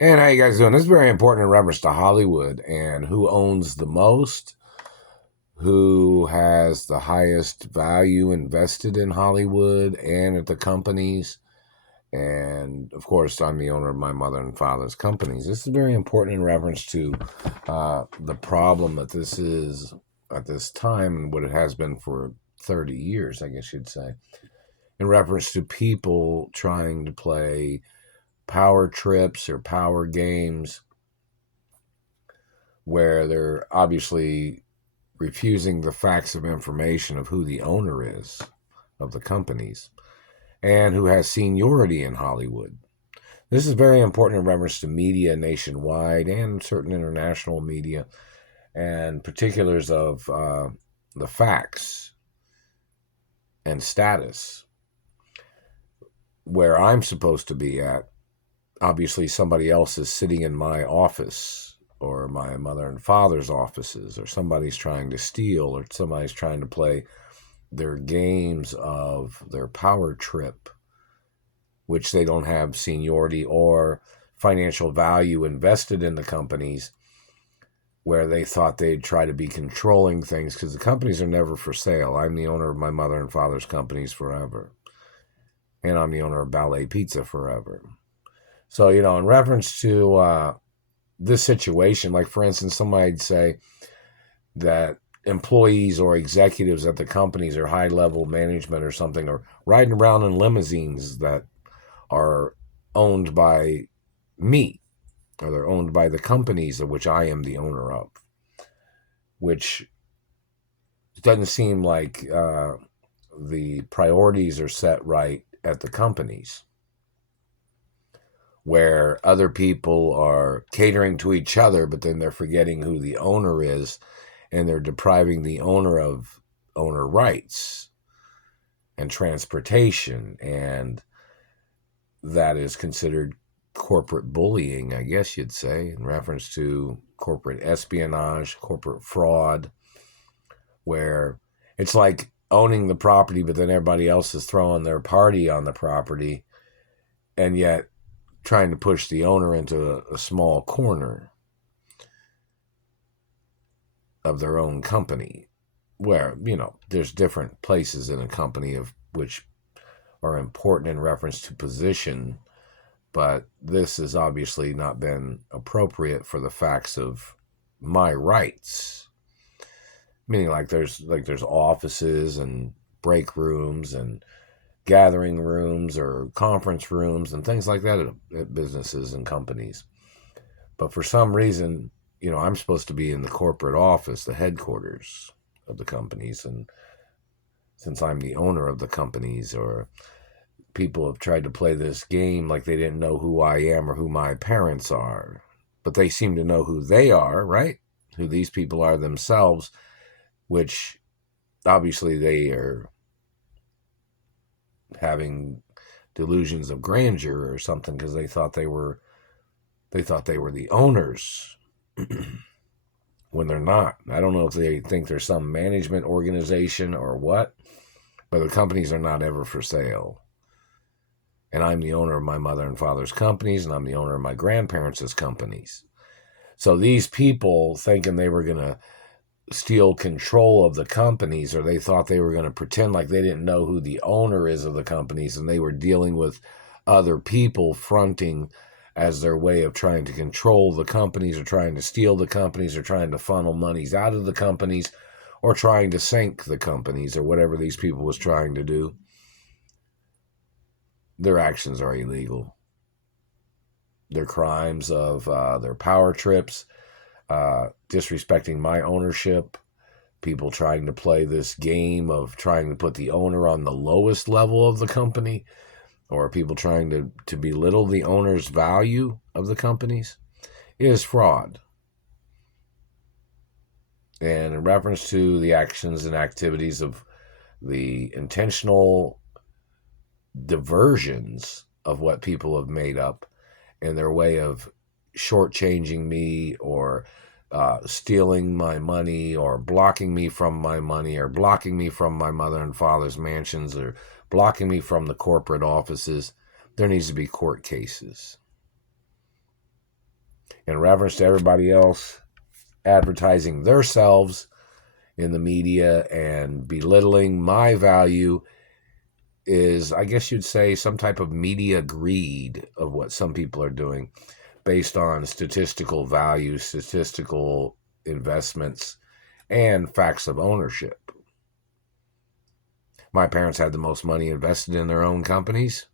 And how you guys doing? This is very important in reference to Hollywood and who owns the most, who has the highest value invested in Hollywood and at the companies. And of course, I'm the owner of my mother and father's companies. This is very important in reference to the problem that this is at this time and what it has been for 30 years, I guess you'd say, in reference to people trying to play power trips or power games where they're obviously refusing the facts of information of who the owner is of the companies and who has seniority in Hollywood. This is very important in reference to media nationwide and certain international media and particulars of the facts and status where I'm supposed to be at. Obviously, somebody else is sitting in my office or my mother and father's offices, or somebody's trying to steal, or somebody's trying to play their games of their power trip, which they don't have seniority or financial value invested in the companies, where they thought they'd try to be controlling things, because the companies are never for sale. I'm the owner of my mother and father's companies forever. And I'm the owner of Ballet Pizza forever. So, in reference to this situation, like for instance, somebody'd say that employees or executives at the companies or high level management or something are riding around in limousines that are owned by me, or they're owned by the companies of which I am the owner of, which doesn't seem like the priorities are set right at the companies, where other people are catering to each other, but then they're forgetting who the owner is, and they're depriving the owner of owner rights and transportation, and that is considered corporate bullying, I guess you'd say, in reference to corporate espionage, corporate fraud, where it's like owning the property, but then everybody else is throwing their party on the property, and yet trying to push the owner into a small corner of their own company, where, there's different places in a company of which are important in reference to position, but this has obviously not been appropriate for the facts of my rights. Meaning there's offices and break rooms and gathering rooms or conference rooms and things like that at businesses and companies. But for some reason, I'm supposed to be in the corporate office, the headquarters of the companies. And since I'm the owner of the companies, or people have tried to play this game like they didn't know who I am or who my parents are, but they seem to know who they are, right? Who these people are themselves, which obviously they are having delusions of grandeur or something, because they thought they were the owners when they're not. I don't know if they think there's some management organization or what, but the companies are not ever for sale. And I'm the owner of my mother and father's companies, and I'm the owner of my grandparents' companies. So these people thinking they were going to steal control of the companies, or they thought they were going to pretend like they didn't know who the owner is of the companies, and they were dealing with other people fronting as their way of trying to control the companies, or trying to steal the companies, or trying to funnel monies out of the companies, or trying to sink the companies, or whatever these people was trying to do. Their actions are illegal. Their crimes of their power trips, disrespecting my ownership, people trying to play this game of trying to put the owner on the lowest level of the company, or people trying to belittle the owner's value of the companies, is fraud. And in reference to the actions and activities of the intentional diversions of what people have made up in their way of shortchanging me, or stealing my money, or blocking me from my money, or blocking me from my mother and father's mansions, or blocking me from the corporate offices, there needs to be court cases. in reference to everybody else advertising themselves in the media and belittling my value is, I guess you'd say, some type of media greed of what some people are doing based on statistical values, statistical investments, and facts of ownership. My parents had the most money invested in their own companies.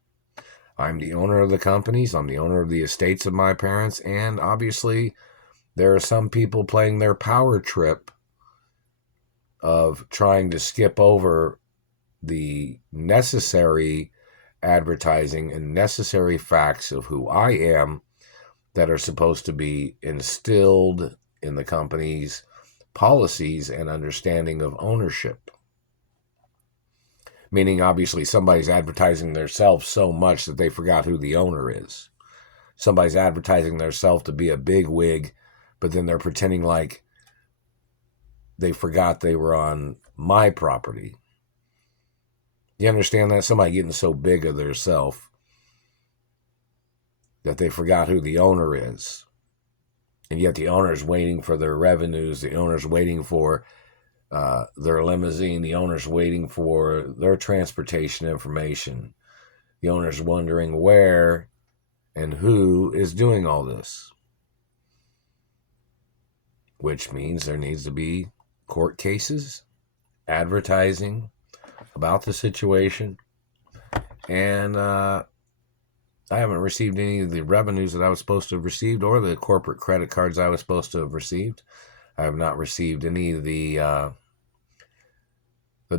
I'm the owner of the companies. I'm the owner of the estates of my parents. And obviously, there are some people playing their power trip of trying to skip over the necessary advertising and necessary facts of who I am that are supposed to be instilled in the company's policies and understanding of ownership. Meaning, obviously, somebody's advertising themselves so much that they forgot who the owner is. Somebody's advertising themselves to be a big wig, but then they're pretending like they forgot they were on my property. You understand that? Somebody getting so big of their self that they forgot who the owner is. And yet the owner's waiting for their revenues. The owner's waiting for their limousine. The owner's waiting for their transportation information. The owner's wondering where and who is doing all this. Which means there needs to be court cases, advertising about the situation. And I haven't received any of the revenues that I was supposed to have received or the corporate credit cards I was supposed to have received. I have not received any of the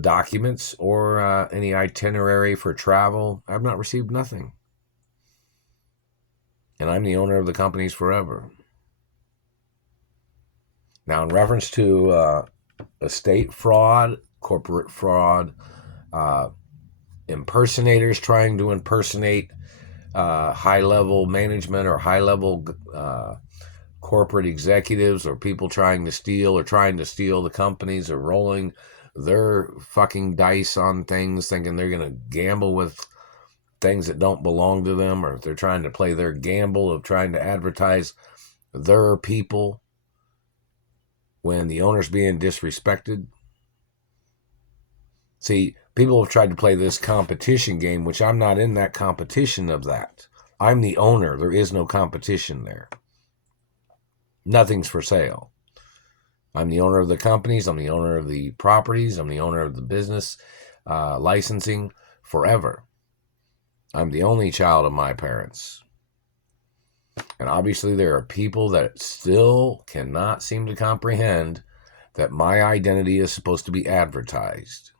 documents or any itinerary for travel. I've not received nothing. And I'm the owner of the companies forever. Now, in reference to estate fraud, corporate fraud, impersonators trying to impersonate high-level management or high-level corporate executives, or people trying to steal the companies, or rolling their fucking dice on things thinking they're going to gamble with things that don't belong to them, or if they're trying to play their gamble of trying to advertise their people when the owner's being disrespected. See, people have tried to play this competition game, which I'm not in that competition of that. I'm the owner. There is no competition there. Nothing's for sale. I'm the owner of the companies. I'm the owner of the properties. I'm the owner of the business licensing forever. I'm the only child of my parents. And obviously there are people that still cannot seem to comprehend that my identity is supposed to be advertised.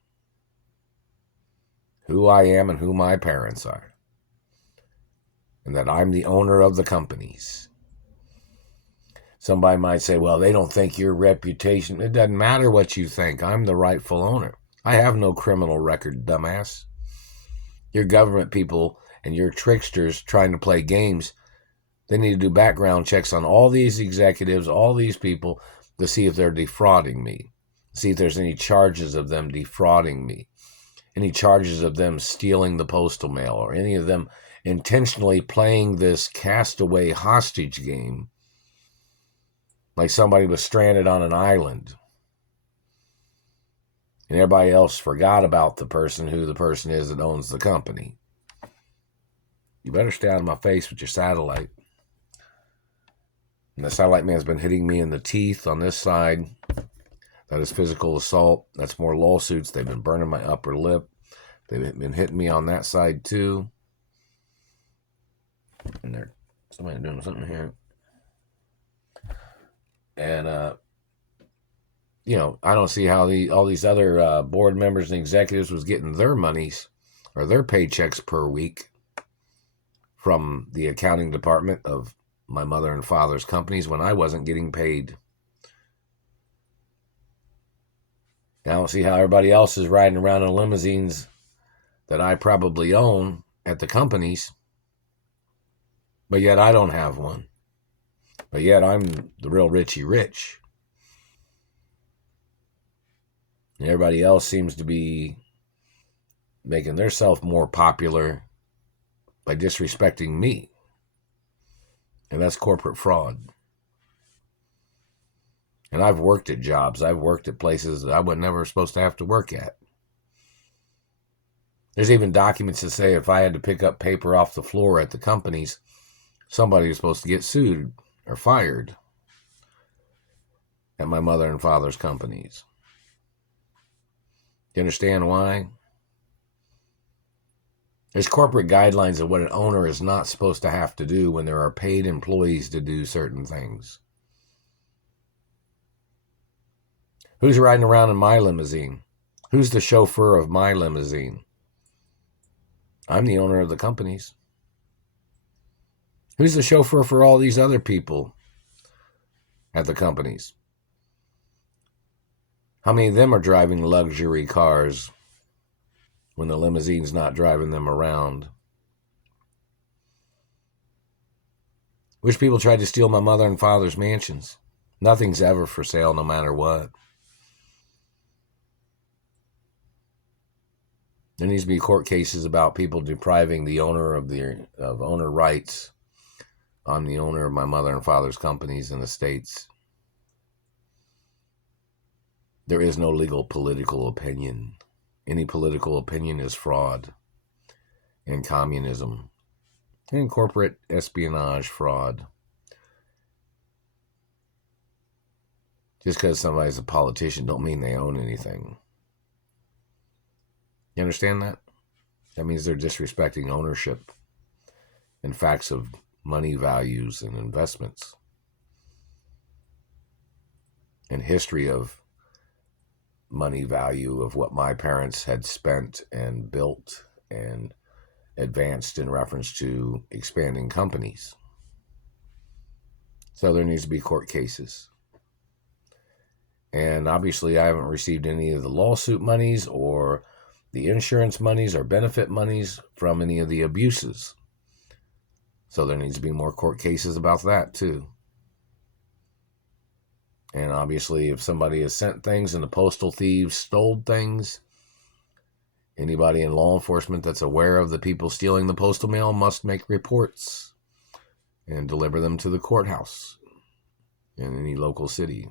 Who I am and who my parents are. And that I'm the owner of the companies. Somebody might say, well, they don't think your reputation. It doesn't matter what you think. I'm the rightful owner. I have no criminal record, dumbass. Your government people and your tricksters trying to play games, they need to do background checks on all these executives, all these people, to see if they're defrauding me. See if there's any charges of them defrauding me. Any charges of them stealing the postal mail, or any of them intentionally playing this castaway hostage game like somebody was stranded on an island and everybody else forgot about the person, who the person is that owns the company. You better stay out of my face with your satellite. And the satellite man's been hitting me in the teeth on this side. That is physical assault. That's more lawsuits. They've been burning my upper lip. They've been hitting me on that side too. And there's somebody doing something here. And, I don't see how all these other board members and executives was getting their monies or their paychecks per week from the accounting department of my mother and father's companies when I wasn't getting paid. I don't see how everybody else is riding around in limousines that I probably own at the companies, but yet I don't have one. But yet I'm the real Richie Rich. And everybody else seems to be making themselves more popular by disrespecting me And that's corporate fraud. And I've worked at jobs. I've worked at places that I was never supposed to have to work at. There's even documents that say if I had to pick up paper off the floor at the companies, somebody was supposed to get sued or fired at my mother and father's companies. You understand why? There's corporate guidelines of what an owner is not supposed to have to do when there are paid employees to do certain things. Who's riding around in my limousine? Who's the chauffeur of my limousine? I'm the owner of the companies. Who's the chauffeur for all these other people at the companies? How many of them are driving luxury cars when the limousine's not driving them around? Which people tried to steal my mother and father's mansions? Nothing's ever for sale, no matter what. There needs to be court cases about people depriving the owner of owner rights on the owner of my mother and father's companies in the States. There is no legal political opinion. Any political opinion is fraud and communism and corporate espionage fraud. Just because somebody's a politician don't mean they own anything. You understand that? That means they're disrespecting ownership and facts of money values and investments and history of money value of what my parents had spent and built and advanced in reference to expanding companies. So there needs to be court cases. And obviously I haven't received any of the lawsuit monies or the insurance monies or benefit monies from any of the abuses. So there needs to be more court cases about that too. And obviously if somebody has sent things and the postal thieves stole things, anybody in law enforcement that's aware of the people stealing the postal mail must make reports and deliver them to the courthouse in any local city.